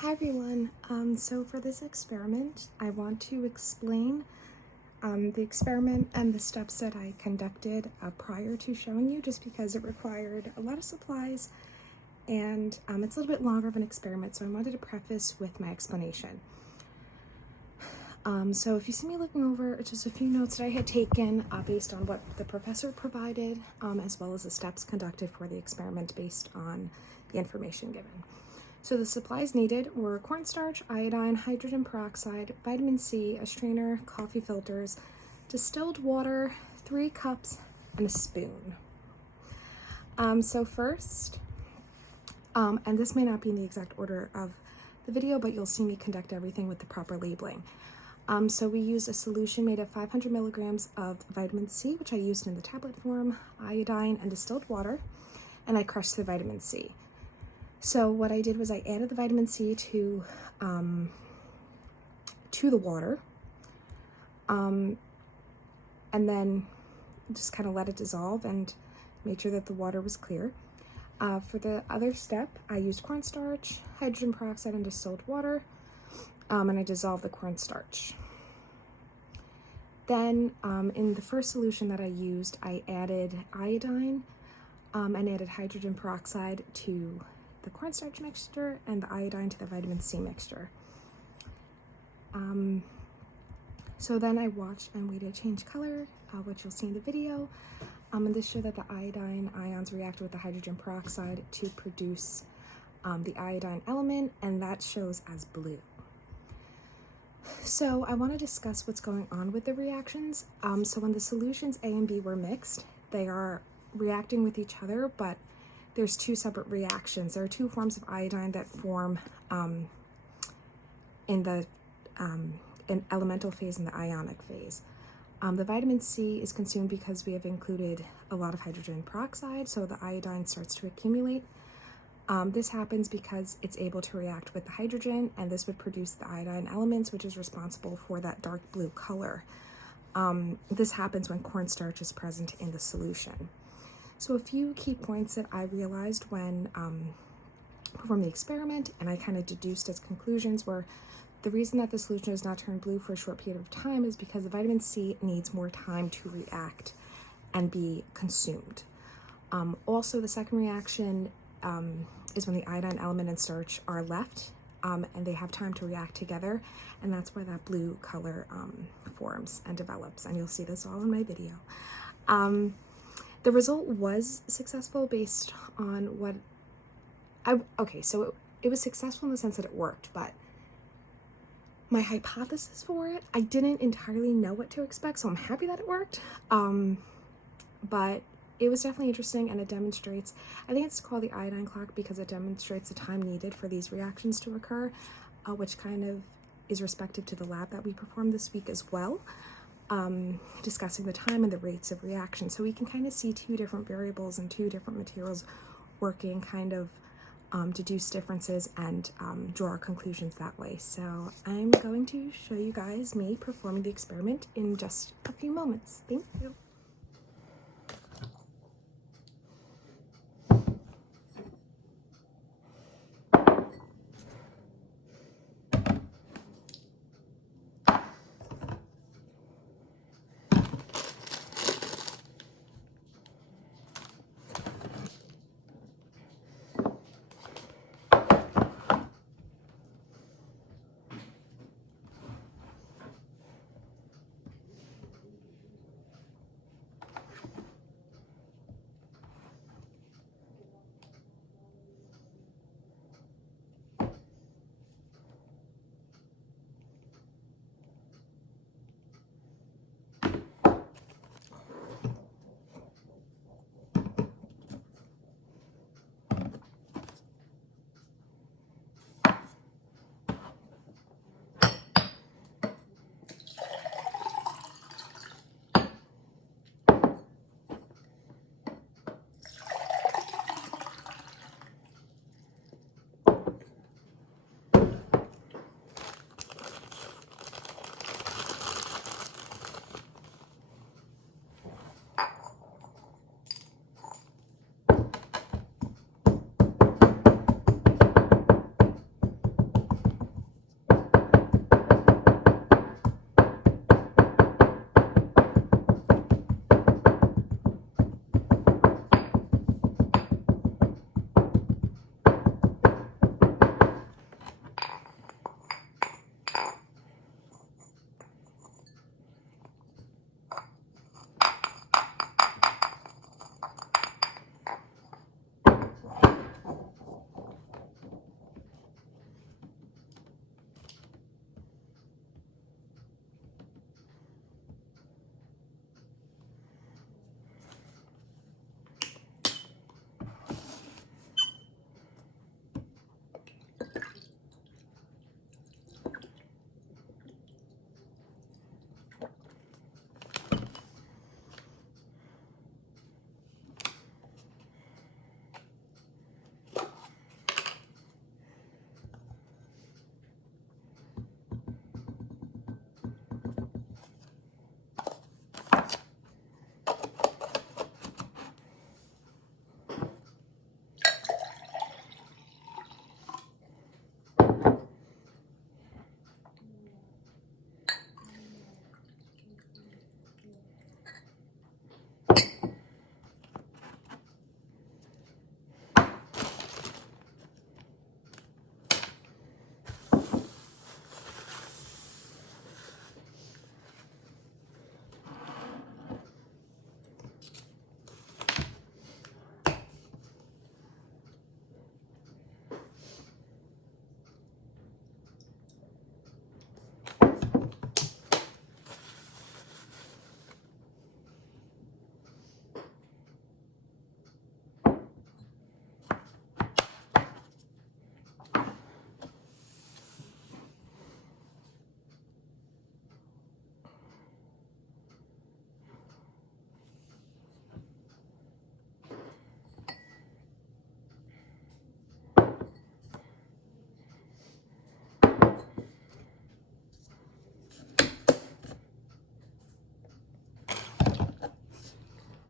Hi everyone. So for this experiment, I want to explain the experiment and the steps that I conducted prior to showing you, just because it required a lot of supplies and it's a little bit longer of an experiment, so I wanted to preface with my explanation. So if you see me looking over, it's just a few notes that I had taken based on what the professor provided, as well as the steps conducted for the experiment based on the information given. So the supplies needed were cornstarch, iodine, hydrogen peroxide, vitamin C, a strainer, coffee filters, distilled water, 3 cups, and a spoon. So first, and this may not be in the exact order of the video, but you'll see me conduct everything with the proper labeling. So we used a solution made of 500 milligrams of vitamin C, which I used in the tablet form, iodine, and distilled water, and I crushed the vitamin C. So what I did was I added the vitamin C to the water, and then just kind of let it dissolve and made sure that the water was clear. For the other step, I used cornstarch, hydrogen peroxide, and distilled water, and I dissolved the cornstarch. Then in the first solution that I used, I added iodine and added hydrogen peroxide to the cornstarch mixture and the iodine to the vitamin C mixture. So then I watched and waited to change color, which you'll see in the video. And this showed that the iodine ions react with the hydrogen peroxide to produce the iodine element, and that shows as blue. So I want to discuss what's going on with the reactions. So when the solutions A and B were mixed, they are reacting with each other, but there's 2 separate reactions. There are 2 forms of iodine that form in the elemental phase and the ionic phase. The vitamin C is consumed because we have included a lot of hydrogen peroxide, so the iodine starts to accumulate. This happens because it's able to react with the hydrogen, and this would produce the iodine elements, which is responsible for that dark blue color. This happens when cornstarch is present in the solution. So a few key points that I realized when performing the experiment, and I kind of deduced as conclusions, were the reason that the solution does not turn blue for a short period of time is because the vitamin C needs more time to react and be consumed. Also, the second reaction is when the iodine element and starch are left and they have time to react together, and that's where that blue color forms and develops, and you'll see this all in my video. The result was successful based on what so it was successful in the sense that it worked, but my hypothesis for it, I didn't entirely know what to expect, so I'm happy that it worked. But it was definitely interesting, and it demonstrates, I think it's called the Iodine Clock because it demonstrates the time needed for these reactions to occur, which kind of is respective to the lab that we performed this week as well, discussing the time and the rates of reaction. So we can kind of see 2 different variables and 2 different materials working, kind of deduce differences and draw our conclusions that way. So I'm going to show you guys me performing the experiment in just a few moments. Thank you.